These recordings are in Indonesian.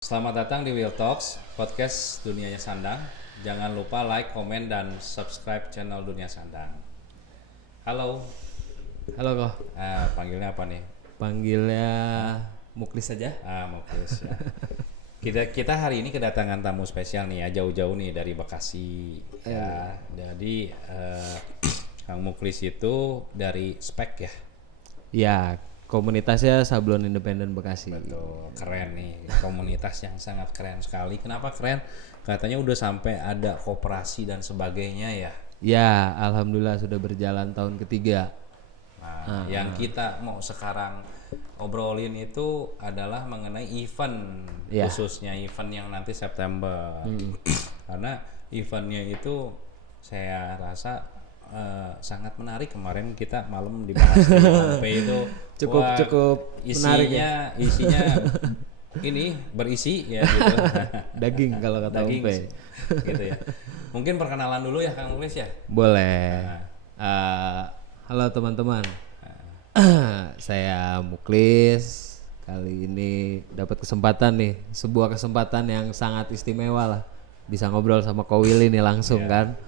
Selamat datang di Will Talks, podcast Dunianya Sandang. Jangan lupa like, komen, dan subscribe channel Dunia Sandang. Halo. Halo kok. Panggilnya apa nih? Panggilnya Muklis saja. Muklis ya. Kita hari ini kedatangan tamu spesial nih ya, jauh-jauh nih dari Bekasi. Ya, jadi Kang Muklis itu dari SPEK ya. Ya, komunitasnya Sablon Independen Bekasi. Betul, keren nih, komunitas yang sangat keren sekali. Kenapa keren? Katanya udah sampai ada koperasi dan sebagainya ya. Ya, alhamdulillah sudah berjalan tahun ketiga. Nah, yang kita mau sekarang obrolin itu adalah mengenai event, khususnya event yang nanti September. Karena eventnya itu saya rasa sangat menarik. Kemarin kita malam dibahas di OP itu cukup menarik ya? isinya ini berisi ya gitu. Daging kalau kata Daging, OP. gitu ya. Mungkin perkenalan dulu ya Kang Muklis ya. Boleh. Halo teman-teman. Saya Muklis. Kali ini dapat kesempatan nih, sebuah kesempatan yang sangat istimewa lah. Bisa ngobrol sama Ko Willy nih langsung kan.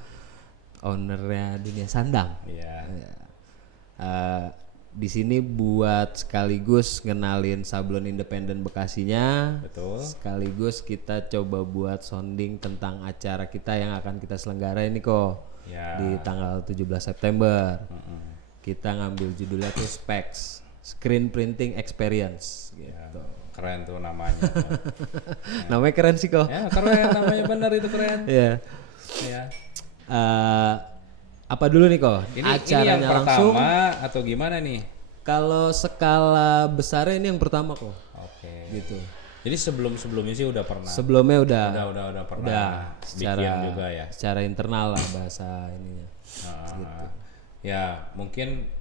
Ownernya Dunia Sandang. Iya. Di sini buat sekaligus ngenalin Sablon Independen Bekasinya. Betul. Sekaligus kita coba buat sounding tentang acara kita yang akan kita selenggara ini kok. Ya. Di tanggal 17 September. Kita ngambil judulnya tuh SPEX, Screen Printing Experience gitu. Ya, keren tuh namanya. Namanya keren sih kok. Ya, keren namanya, benar itu keren. Iya. Ya. Apa dulu nih kok? Ini Acaranya yang langsung. pertama atau gimana nih? Kalau skala besarnya ini yang pertama kok. Oke. Gitu. Jadi sebelumnya sih udah pernah. Sebelumnya udah Udah pernah udah bikin juga ya. secara internal lah bahasa ininya. Gitu. Ya, mungkin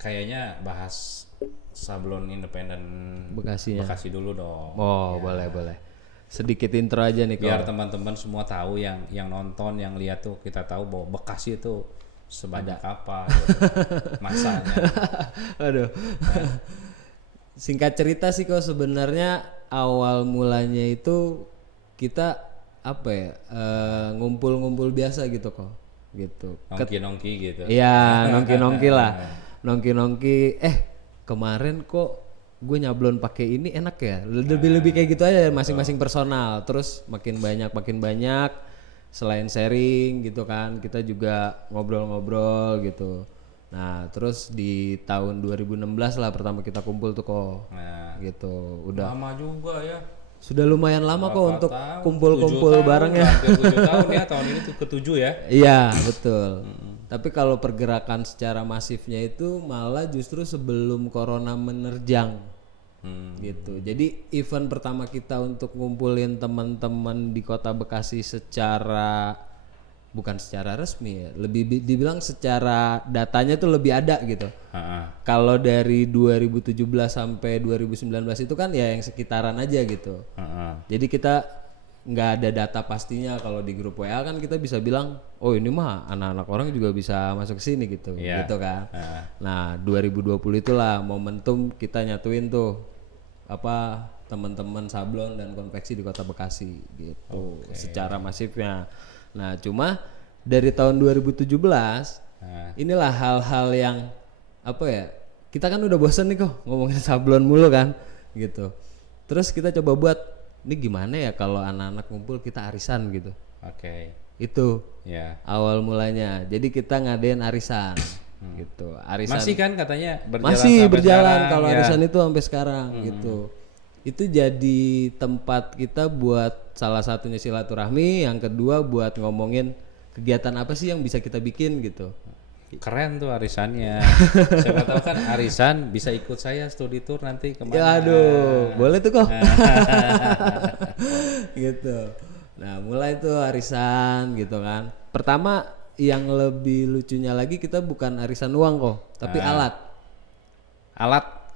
kayaknya bahas Sablon Independen Bekasinya. Bekasi dulu dong. Oh, boleh. Sedikit intro aja nih kok. Biar teman-teman semua tahu yang nonton, yang lihat tuh kita tahu bahwa Bekasi itu sebanyak apa gitu. Masanya. Aduh. Singkat cerita sih kok sebenarnya awal mulanya itu kita apa ya? Ngumpul-ngumpul biasa gitu kok. Gitu. Nongki-nongki gitu. Iya, nongki-nongki lah. Nongki-nongki. Kemarin kok gue nyablon pakai ini enak ya. Lebih kayak gitu aja masing-masing personal. Terus makin banyak. Selain sharing gitu kan, kita juga ngobrol-ngobrol gitu. Nah, terus di tahun 2016 lah pertama kita kumpul tuh kok. Nah, Gitu. Udah lama juga ya. sudah lumayan lama kok untuk Tahun, kumpul-kumpul 7 tahun, bareng ya. Hampir 7 tahun ya, tahun ini tuh ke-7 ya. Iya, betul. Tapi kalau pergerakan secara masifnya itu malah justru sebelum corona menerjang. Gitu. Jadi event pertama kita untuk ngumpulin teman-teman di Kota Bekasi bukan secara resmi ya, lebih dibilang secara datanya tuh lebih ada gitu. Kalau dari 2017 sampai 2019 itu kan ya yang sekitaran aja gitu. Jadi kita nggak ada data pastinya. Kalau di grup WA kan kita bisa bilang, oh ini mah anak-anak orang juga bisa masuk ke sini gitu, gitu kan. Nah 2020 itulah momentum kita nyatuin tuh apa teman-teman sablon dan konveksi di Kota Bekasi gitu secara masifnya. Nah cuma dari tahun 2017 inilah hal-hal yang apa ya, kita kan udah bosan nih kok ngomongin sablon mulu kan gitu. Terus kita coba buat ini gimana ya kalau anak-anak ngumpul kita arisan gitu. Itu awal mulanya. Jadi kita ngadain arisan gitu. Arisan Masih kan katanya berjalan masih sampai berjalan sekarang, kalau ya. arisan itu sampai sekarang gitu. Itu jadi tempat kita buat salah satunya silaturahmi, yang kedua buat ngomongin kegiatan apa sih yang bisa kita bikin gitu. Keren tuh arisannya. Siapa tahu kan arisan bisa ikut saya studi tour nanti kemana. Ya aduh, boleh tuh kok. Gitu. Nah mulai tuh arisan gitu kan. Pertama yang lebih lucunya lagi kita bukan arisan uang kok, tapi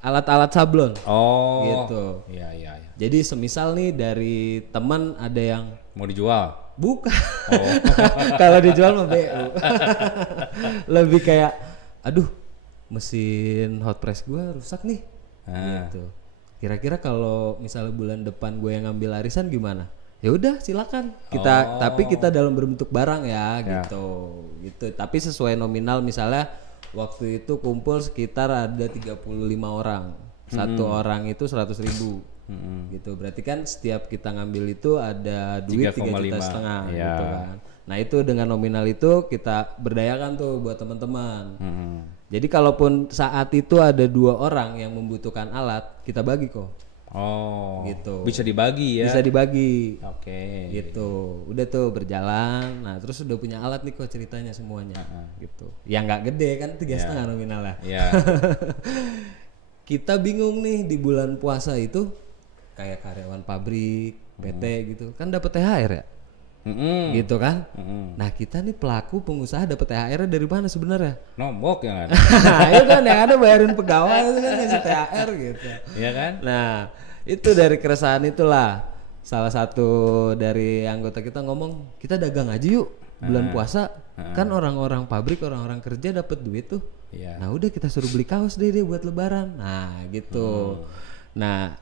alat-alat sablon. Oh. Gitu. Iya. Jadi semisal nih dari teman ada yang Mau dijual? bukan. Kalau dijual mah BU. Lebih kayak aduh mesin hot press gua rusak nih. Gitu. kira-kira kalau misalnya bulan depan gue yang ngambil arisan gimana? Ya udah silakan kita, tapi kita dalam berbentuk barang ya gitu. Tapi sesuai nominal, misalnya waktu itu kumpul sekitar ada 35 orang, satu orang itu 100.000 gitu. Berarti kan setiap kita ngambil itu ada duit 3,5 juta gitu kan. Nah itu dengan nominal itu kita berdayakan tuh buat teman-teman. Jadi kalaupun saat itu ada 2 orang yang membutuhkan alat, kita bagi kok. Oh, gitu. Bisa dibagi ya? Bisa dibagi. Oke. Gitu. Udah tuh berjalan. Nah terus udah punya alat nih kok ceritanya semuanya. Gitu. Ya nggak gede kan 3,5 nominalnya. Iya. Kita bingung nih di bulan puasa itu kayak karyawan pabrik, PT gitu kan dapat THR ya. Gitu kan. Nah kita nih pelaku pengusaha dapat THR dari mana sebenarnya? Nombok ya kan. Itu kan yang ada bayarin pegawai itu kan ngasih THR gitu. Iya kan. Nah itu dari keresahan itulah salah satu dari anggota kita ngomong, kita dagang aja yuk bulan puasa. Kan orang-orang pabrik, orang-orang kerja dapat duit tuh. Nah udah kita suruh beli kaos deh buat lebaran. Nah gitu. Nah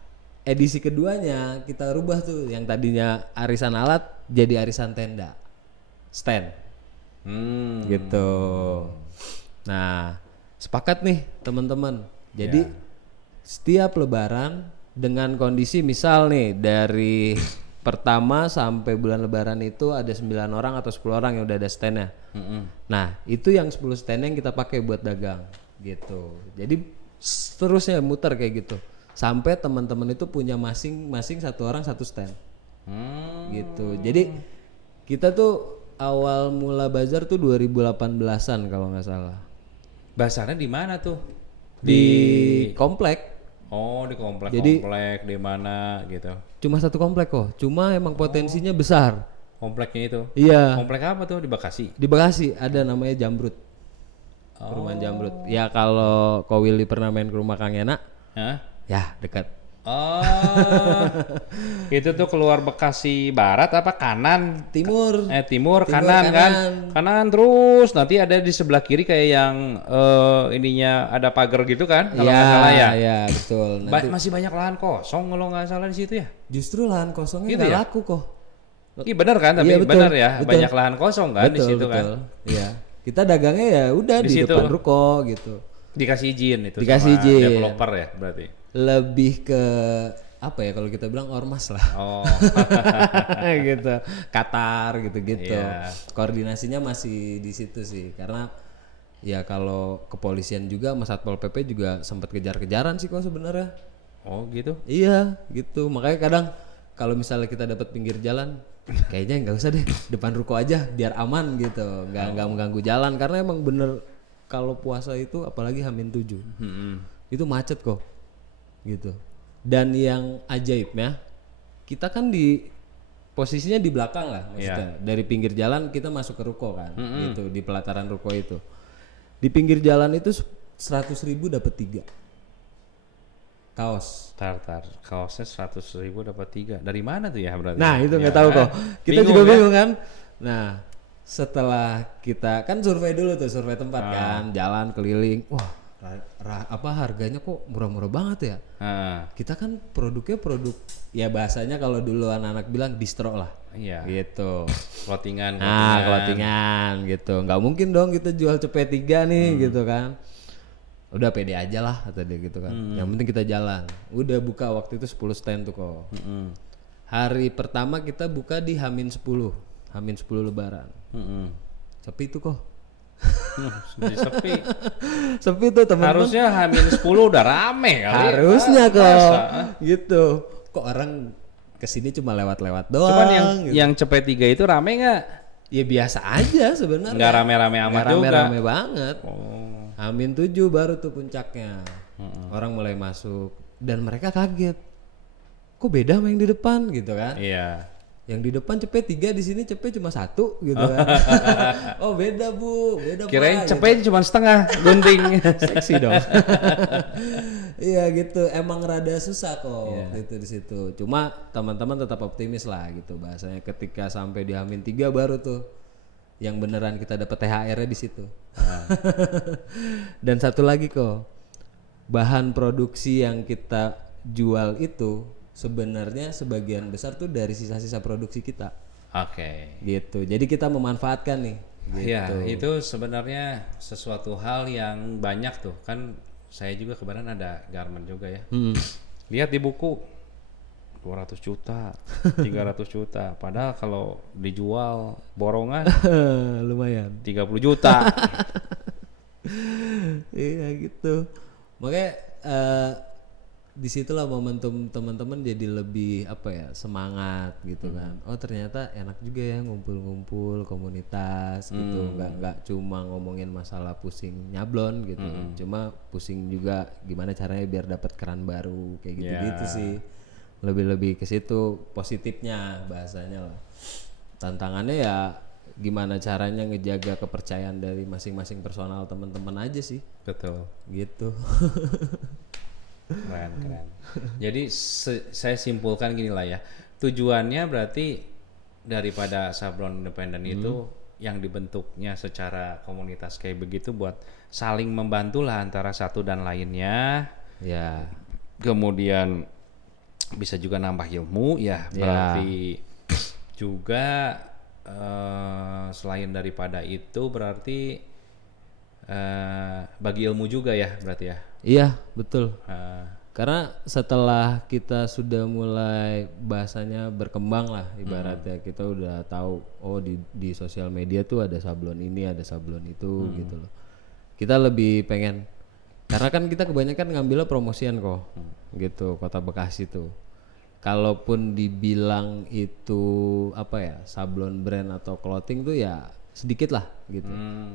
edisi keduanya kita rubah tuh, yang tadinya arisan alat jadi arisan tenda, stand, gitu. Nah sepakat nih teman-teman. Jadi setiap lebaran dengan kondisi misal nih dari pertama sampai bulan lebaran itu ada 9 orang atau 10 orang yang udah ada standnya. Nah itu yang 10 stand yang kita pakai buat dagang, gitu. Jadi seterusnya muter kayak gitu. Sampai teman-teman itu punya masing-masing 1 orang 1 stand, gitu. Jadi kita tuh awal mula bazar tuh 2018-an kalau nggak salah. Bazarnya di mana tuh? Di komplek. Oh di komplek. Jadi, komplek di mana gitu? Cuma 1 komplek kok. Cuma emang potensinya besar. Kompleknya itu? Iya. Komplek apa tuh di Bekasi? Di Bekasi ada namanya Jambrut. Perumahan Jambrut. Ya kalau Ko Willy pernah main ke rumah Kang Yana. Ya dekat. Oh, itu tuh keluar Bekasi Barat apa kanan? Timur. Timur kanan kan? Kanan terus nanti ada di sebelah kiri kayak yang ininya ada pagar gitu kan? Kalau nggak salah ya. Iya betul. Masih banyak lahan kosong kalau nggak salah di situ ya? Justru lahan kosongnya gitu nggak ya? laku kok. Iya benar kan? Tapi benar ya, banyak lahan kosong kan di situ kan? Iya. Kita dagangnya ya udah di depan ruko gitu. Dikasih izin itu. Dikasih izin. Developer ya berarti. Lebih ke apa ya kalau kita bilang ormas lah. Oh. Gitu. Qatar gitu-gitu. Koordinasinya masih di situ sih, karena ya kalau kepolisian juga sama Satpol PP juga sempat kejar-kejaran sih kok sebenarnya. Oh gitu. Iya, gitu. Makanya kadang kalau misalnya kita dapat pinggir jalan, kayaknya nggak usah deh, depan ruko aja biar aman gitu. Nggak mengganggu jalan, karena emang bener kalau puasa itu apalagi H-7. Itu macet kok. Gitu. Dan yang ajaibnya, kita kan di posisinya di belakang lah maksudnya. Dari pinggir jalan kita masuk ke ruko kan, gitu, di pelataran ruko itu. Di pinggir jalan itu 100.000 dapat 3 kaos. Kaosnya 100.000 dapat 3. Dari mana tuh ya berarti? Nah itu nggak tahu kok. Kita juga bingung kan. Nah setelah kita kan survei dulu tuh, survei tempat kan, jalan keliling. Wah apa harganya kok murah-murah banget ya. Kita kan produknya produk ya bahasanya kalau dulu anak-anak bilang distro lah. Iya. Gitu. Clothingan. Clothingan gitu. Nggak mungkin dong kita jual cepet 3 nih gitu kan. Udah pede aja lah kata dia gitu kan. Yang penting kita jalan. Udah buka waktu itu 10 stand tuh kok. Hari pertama kita buka di H-10 lebaran. Sepi tuh kok. Sepi tuh teman-teman. Harusnya H-10 udah rame kali. Harusnya kok. Gitu. Kok orang kesini cuma lewat-lewat doang. Cuman gitu. yang cepet 3 itu rame nggak? Ya biasa aja sebenarnya. Nggak rame-rame amat juga. Rame-rame banget. H-7 baru tuh puncaknya. Orang mulai masuk dan mereka kaget. Kok beda sama yang di depan gitu kan? Iya. Yang di depan cepet 3, di sini cepet cuma 1 gitu kan. Oh beda bu, beda pak. Kirain cepet cuma setengah gunting. Seksi dong. Iya gitu, emang rada susah kok waktu itu di situ. Cuma teman-teman tetap optimis lah gitu bahasanya. Ketika sampai di H-3 baru tuh yang beneran kita dapat THR-nya di situ. Dan satu lagi kok, bahan produksi yang kita jual itu sebenarnya sebagian besar tuh dari sisa-sisa produksi kita. Oke. Gitu. Jadi kita memanfaatkan nih. Gitu. Ya, itu sebenarnya sesuatu hal yang banyak tuh. Kan saya juga kemarin ada garment juga ya. Lihat di buku 200 juta, 300 juta. Padahal kalau dijual borongan lumayan 30 juta. Iya gitu. Makanya disitulah momentum teman-teman jadi lebih apa ya, semangat gitu kan. Oh ternyata enak juga ya ngumpul-ngumpul komunitas gitu. Nggak cuma ngomongin masalah pusing nyablon gitu. Cuma pusing juga gimana caranya biar dapat keran baru kayak gitu-gitu sih. Lebih-lebih ke situ positifnya bahasanya lah. Tantangannya ya gimana caranya ngejaga kepercayaan dari masing-masing personal teman-teman aja sih. Betul. Gitu. Keren. Jadi saya simpulkan gini lah ya. Tujuannya berarti daripada sablon independen itu yang dibentuknya secara komunitas kayak begitu buat saling membantu lah antara satu dan lainnya. Ya. Kemudian bisa juga nambah ilmu ya. Berarti juga selain daripada itu berarti bagi ilmu juga ya berarti ya. Iya betul. Karena setelah kita sudah mulai bahasanya berkembang lah ibaratnya, kita udah tahu oh di sosial media tuh ada sablon ini, ada sablon itu gitu loh. Kita lebih pengen, karena kan kita kebanyakan ngambilnya promosian kok gitu, Kota Bekasi tuh. Kalaupun dibilang itu apa ya, sablon brand atau clothing tuh ya sedikit lah gitu.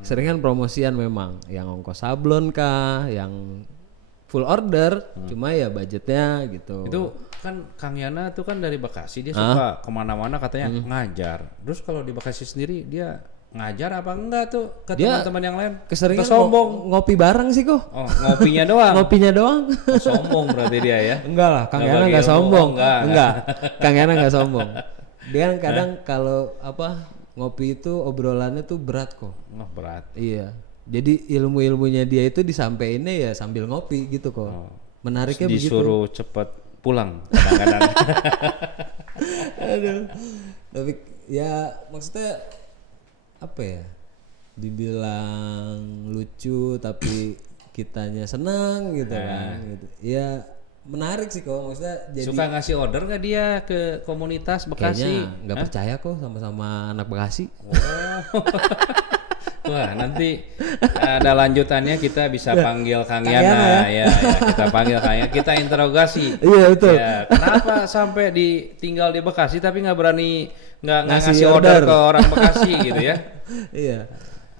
Seringan promosian memang, yang ongkos sablon kah, yang full order, cuma ya budgetnya gitu. Itu kan Kang Yana tuh kan dari Bekasi, dia suka kemana-mana katanya ngajar. Terus kalau di Bekasi sendiri dia ngajar apa enggak tuh ke teman-teman yang lain? Keseringan sombong. Ngopi bareng sih kok. Oh, ngopinya doang. Ngopinya doang. Oh, sombong berarti dia ya? Enggak lah, Kang Yana enggak sombong. Enggak. Kang Yana enggak sombong. Dia kadang kalau apa ngopi itu obrolannya tuh berat kok. Oh, berat. Iya. Jadi ilmu-ilmunya dia itu disampeinnya ya sambil ngopi gitu kok. Menariknya begitu. Disuruh cepet pulang kadang-kadang. Aduh. Tapi ya maksudnya apa ya? Dibilang lucu tapi kitanya senang gitu kan gitu. Ya menarik sih kok, maksudnya jadi suka ngasih order nggak dia ke komunitas Bekasi? Kayaknya nggak percaya kok sama anak Bekasi. Wah, nanti ada lanjutannya, kita bisa panggil Kang Yana ya, kita panggil Kang Yana, kita interogasi. Iya betul. Ya, kenapa sampai tinggal di Bekasi tapi nggak berani nggak ngasih order ke orang Bekasi gitu ya? Iya.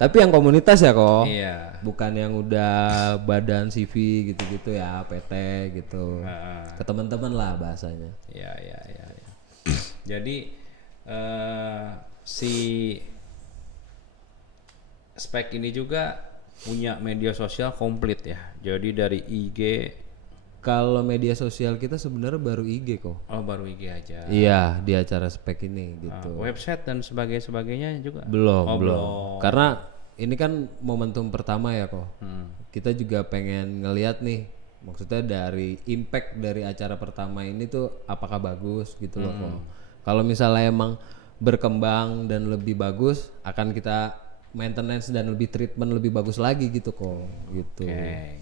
Tapi yang komunitas ya kok. Iya. Bukan yang udah badan CV gitu-gitu ya, PT gitu. Ke teman-teman lah bahasanya. Iya. Jadi si Spek ini juga punya media sosial komplit ya. Jadi dari IG. Kalau media sosial kita sebenarnya baru IG kok. Oh, baru IG aja. Iya, di acara Spek ini gitu. Website dan sebagainya juga. Belum. Karena ini kan momentum pertama ya kok. Kita juga pengen ngelihat nih, maksudnya dari impact dari acara pertama ini tuh apakah bagus gitu loh kok. Kalau misalnya emang berkembang dan lebih bagus, akan kita maintenance dan lebih treatment lebih bagus lagi gitu kok gitu. Okay.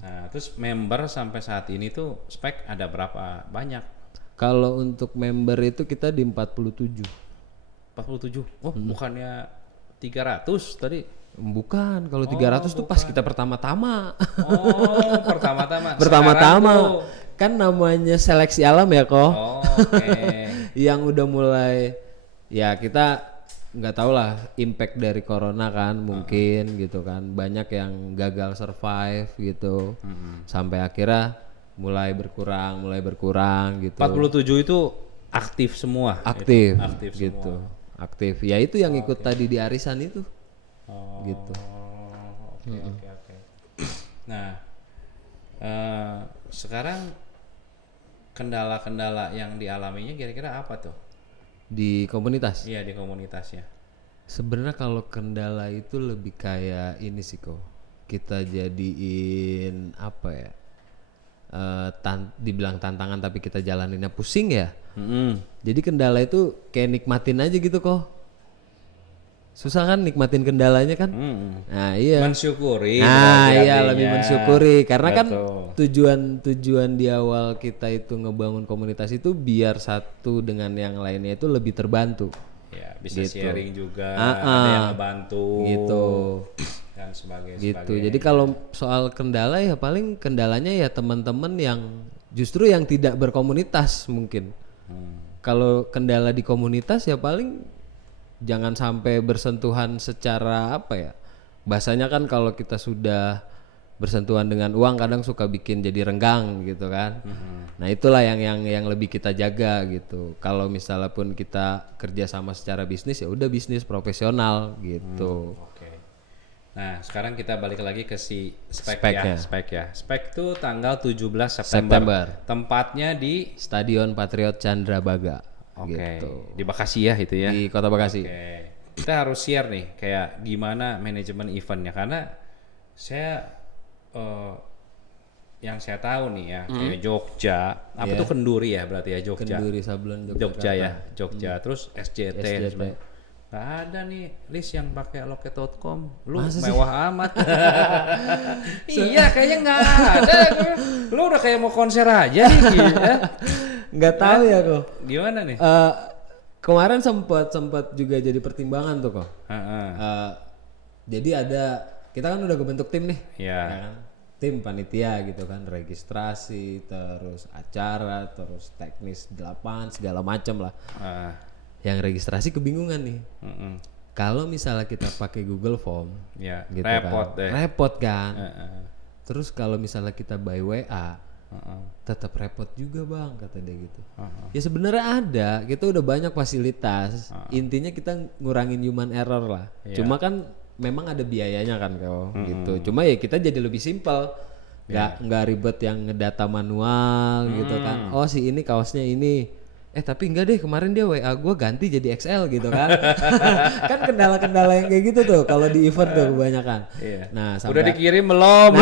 Nah, terus member sampai saat ini tuh Spek ada berapa banyak? Kalau untuk member itu kita di 47. 47? Oh, bukannya 300 tadi? Bukan, kalau 300 tuh pas kita pertama-tama. Oh, pertama-tama. Pertama-tama. Kan namanya seleksi alam ya kok. Oh, oke. Yang udah mulai ya kita nggak tahu lah impact dari corona kan mungkin gitu kan, banyak yang gagal survive gitu sampai akhirnya mulai berkurang gitu. 47 itu aktif semua. Aktif semua. gitu. Aktif. Ya itu yang ikut tadi di arisan itu. Gitu. Oke. Nah, sekarang kendala-kendala yang dialaminya kira-kira apa tuh? Di komunitas? Iya, di komunitasnya. Sebenarnya kalau kendala itu lebih kayak ini sih kok. Kita jadiin apa ya? dibilang tantangan tapi kita jalaninnya pusing ya. Jadi kendala itu kayak nikmatin aja gitu kok. Susah kan nikmatin kendalanya kan? Nah iya. Mensyukuri. Nah iya lebih mensyukuri karena kan tujuan di awal kita itu ngebangun komunitas itu biar satu dengan yang lainnya itu lebih terbantu. Ya bisa gitu. Sharing juga, ada yang ngebantu. Gitu. Dan sebagainya. Gitu. Jadi kalau soal kendala ya paling kendalanya ya teman-teman yang justru yang tidak berkomunitas mungkin. Kalau kendala di komunitas ya paling jangan sampai bersentuhan secara apa ya, bahasanya kan kalau kita sudah bersentuhan dengan uang kadang suka bikin jadi renggang gitu kan. Nah itulah yang lebih kita jaga gitu. Kalau misalnya pun kita kerja sama secara bisnis ya udah bisnis profesional gitu. Oke. Nah sekarang kita balik lagi ke si spek ya. Spek tuh tanggal 17 September. Tempatnya di Stadion Patriot Candrabaga. Oke, gitu. Di Bekasi ya itu ya? Di Kota Bekasi. Oke. Kita harus share nih kayak gimana manajemen eventnya karena saya yang saya tahu nih ya kayak Jogja, apa tuh Kenduri ya berarti ya Jogja. Kenduri Sablon Jogja ya, Jogja. Terus SJT. Gak ada nih list yang pakai loket.com. Lu masa mewah sih? Amat. Iya kayaknya nggak ada. Lu udah kayak mau konser aja nih gitu. Nggak tahu ya kok. Gimana nih? Kemarin sempat juga jadi pertimbangan tuh kok. Jadi kita kan udah kebentuk tim nih. Iya. Ya kan? Tim panitia gitu kan, registrasi, terus acara, terus teknis di lapangan segala macam lah. Yang registrasi kebingungan nih. Kalau misalnya kita pakai Google Form, ya, gitu repot kan. Terus kalau misalnya kita by WA, tetap repot juga bang, kata dia gitu. Ya sebenarnya ada, kita udah banyak fasilitas. Intinya kita ngurangin human error lah. Cuma kan memang ada biayanya kan kau, gitu. Cuma ya kita jadi lebih simpel, nggak ribet yang ngedata manual gitu kan. Oh si ini kaosnya ini. Tapi enggak deh, kemarin dia WA gue ganti jadi XL gitu kan. Kan kendala-kendala yang kayak gitu tuh kalau di event tuh kebanyakan. Iya. Nah, udah dikirim belum?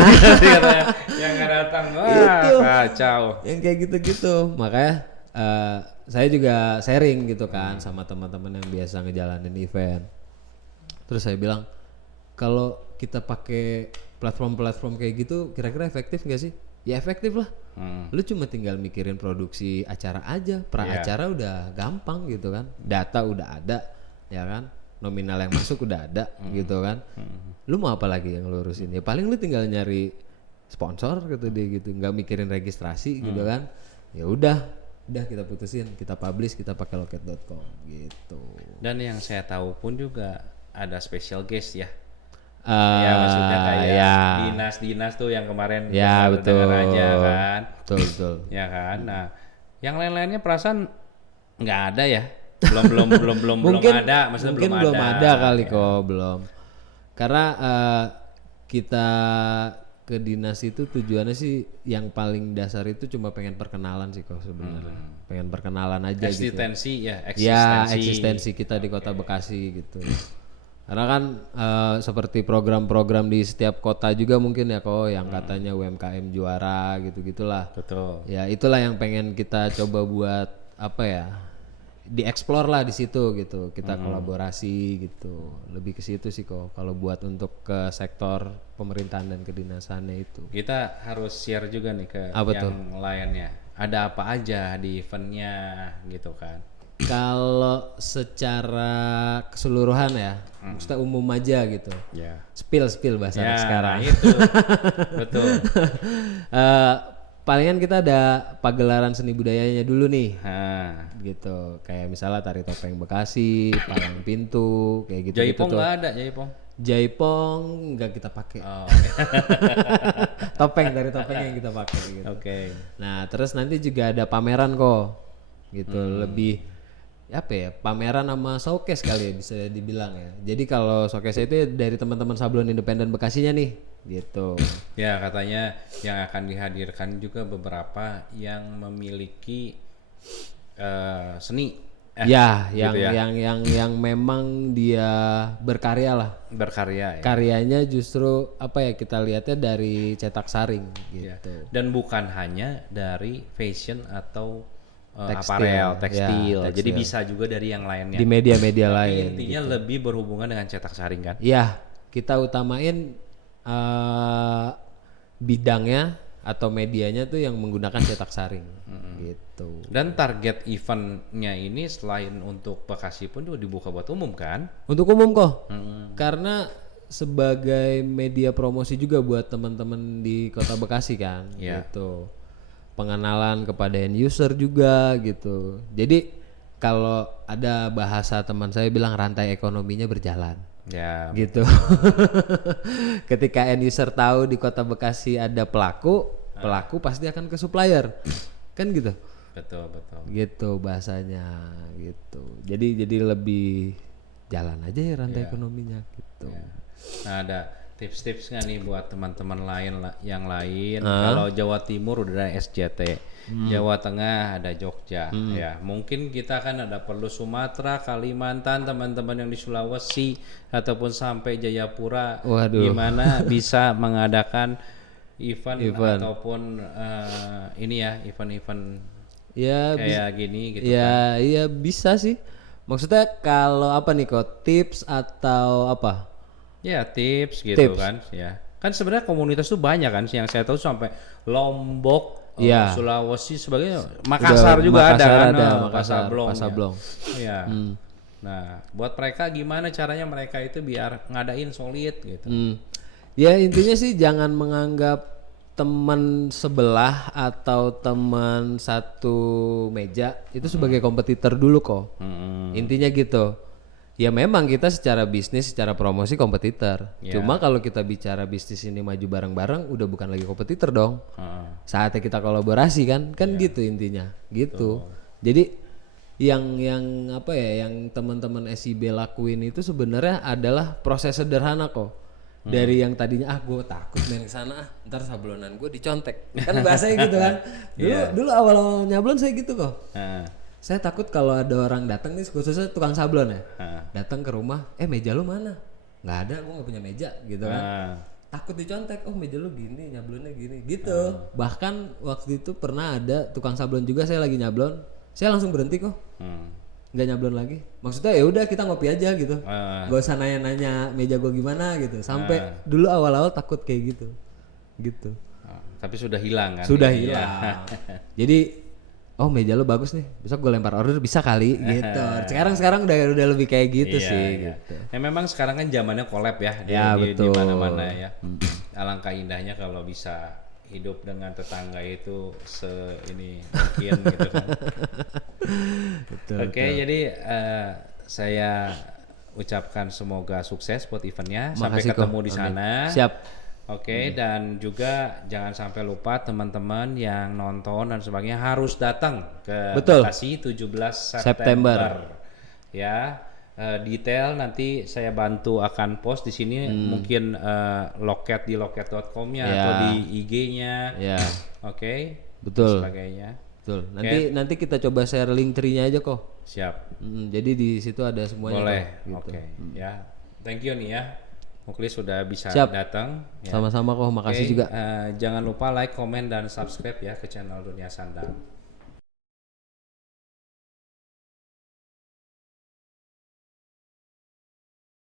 Yang nggak datang, kacau. Yang kayak gitu-gitu, makanya saya juga sharing gitu kan sama teman-teman yang biasa ngejalanin event. Terus saya bilang, kalau kita pakai platform-platform kayak gitu, kira-kira efektif nggak sih? Ya efektif lah. Lu cuma tinggal mikirin produksi acara aja, acara udah gampang gitu kan, data udah ada ya kan, nominal yang masuk udah ada gitu kan. Lu mau apa lagi yang lu urusin? Ya paling lu tinggal nyari sponsor gitu dia gitu, nggak mikirin registrasi gitu kan. Ya udah kita putusin, kita publish, kita pakai loket.com gitu. Dan yang saya tahu pun juga ada special guest ya. Ya maksudnya kayak dinas-dinas tuh yang kemarin betul aja kan. Betul. Ya kan. Nah, yang lain-lainnya perasaan nggak ada ya. Belum mungkin, ada, maksudnya mungkin belum ada kali kok, belum. Karena kita ke dinas itu tujuannya sih yang paling dasar itu cuma pengen perkenalan sih kok sebenarnya. Pengen perkenalan aja eksistensi gitu. Ya, eksistensi kita di Kota Bekasi gitu. Karena kan seperti program-program di setiap kota juga mungkin ya kok yang katanya UMKM juara gitu-gitulah. Betul. Ya itulah yang pengen kita coba buat apa ya, dieksplor lah di situ gitu. Kita kolaborasi gitu. Lebih ke situ sih kok kalau buat untuk ke sektor pemerintahan dan kedinasannya itu. Kita harus share juga nih ke lainnya. Ada apa aja di eventnya gitu kan. Kalau secara keseluruhan ya, maksudnya umum aja gitu. Spill bahasa sekarang. Itu. Betul. Palingan kita ada pagelaran seni budayanya dulu nih. Gitu. Kayak misalnya tari topeng Bekasi, palang pintu, kayak gitu. Jaipong nggak ada, Jaipong nggak kita pakai. Tari topeng yang kita pakai gitu. Oke. Nah, terus nanti juga ada pameran kok. Gitu, lebih apa ya, pameran sama showcase kali ya bisa dibilang ya. Jadi kalau showcase itu dari teman-teman Sablon Independen Bekasinya nih gitu. Ya katanya yang akan dihadirkan juga beberapa yang memiliki seni yang memang dia berkarya lah. Berkarya ya. Karyanya justru apa ya, kita lihatnya dari cetak saring gitu. Ya. Dan bukan hanya dari fashion atau tekstil, tekstil. Jadi bisa juga dari yang lainnya. Di media-media lain. Intinya gitu. lebih berhubungan dengan cetak saring kan? Iya, kita utamain bidangnya atau medianya tuh yang menggunakan cetak saring gitu. Dan target eventnya ini selain untuk Bekasi pun juga dibuka buat umum kan? Untuk umum kok, karena sebagai media promosi juga buat teman-teman di Kota Bekasi kan, gitu. Pengenalan kepada end user juga gitu. Jadi kalau ada bahasa teman saya bilang rantai ekonominya berjalan. Ya, gitu. Ketika end user tahu di Kota Bekasi ada pelaku pasti akan ke supplier. Kan gitu. Betul. Gitu bahasanya gitu. Jadi lebih jalan aja ya rantai ekonominya gitu. Ya. Nah, ada tips-tips nggak nih buat teman-teman yang lain? Kalau Jawa Timur udah ada SJT, Jawa Tengah ada Jogja, ya mungkin kita kan ada perlu Sumatera, Kalimantan, teman-teman yang di Sulawesi ataupun sampai Jayapura, gimana bisa mengadakan event. Ataupun event-event ya kayak gini gitu ya, kan? Iya bisa sih. Maksudnya kalau apa nih kok, tips atau apa? Ya tips gitu kan ya. Kan sebenarnya komunitas tuh banyak kan, yang saya tahu sampai Lombok, Sulawesi sebagainya, Makassar juga ada kan, Kasablong. Iya. Nah, buat mereka gimana caranya mereka itu biar ngadain solid gitu. Ya intinya sih jangan menganggap teman sebelah atau teman satu meja itu sebagai kompetitor dulu kok. Intinya gitu. Ya memang kita secara bisnis, secara promosi kompetitor. Cuma kalau kita bicara bisnis ini maju bareng-bareng, udah bukan lagi kompetitor dong. Saatnya kita kolaborasi kan gitu intinya. Gitu. Jadi yang apa ya, yang teman-teman SIB lakuin itu sebenarnya adalah proses sederhana kok. Dari yang tadinya gue takut main kesana, ntar sablonan gue dicontek. Kan bahasanya gitu kan. Dulu awal-awal nyablon saya gitu kok. Saya takut kalau ada orang datang nih, khususnya tukang sablon ya, datang ke rumah, meja lu mana? Nggak ada, gue nggak punya meja gitu kan. Takut dicontek, meja lu gini, nyablonnya gini, gitu. Bahkan waktu itu pernah ada tukang sablon juga, saya lagi nyablon, saya langsung berhenti kok, nggak nyablon lagi. Maksudnya ya udah kita ngopi aja gitu, gak usah nanya-nanya meja gue gimana gitu. Sampai dulu awal-awal takut kayak gitu. Tapi sudah hilang kan? Sudah hilang. Jadi meja lo bagus nih, besok gue lempar order bisa kali gitu. Sekarang udah lebih kayak gitu sih. Gitu. Ya memang sekarang kan zamannya collab ya, di mana-mana ya. Alangkah indahnya kalau bisa hidup dengan tetangga itu ini mungkin gitu kan. Oke, jadi saya ucapkan semoga sukses buat eventnya. Sampai ketemu di sana. Siap. Oke, dan juga jangan sampai lupa teman-teman yang nonton dan sebagainya harus datang ke Bekasi 17 September. Ya, detail nanti saya bantu akan post di sini, mungkin loket di loket.com-nya atau di IG-nya. Oke. Betul. Dan sebagainya. Betul. Nanti kita coba share link tree-nya aja kok. Siap. Jadi di situ ada semuanya. Boleh. Gitu. Oke. Ya. Thank you nih ya. Muklis sudah bisa datang. Ya. Sama-sama kok, makasih juga. Jangan lupa like, komen, dan subscribe ya ke channel Dunia Sandang.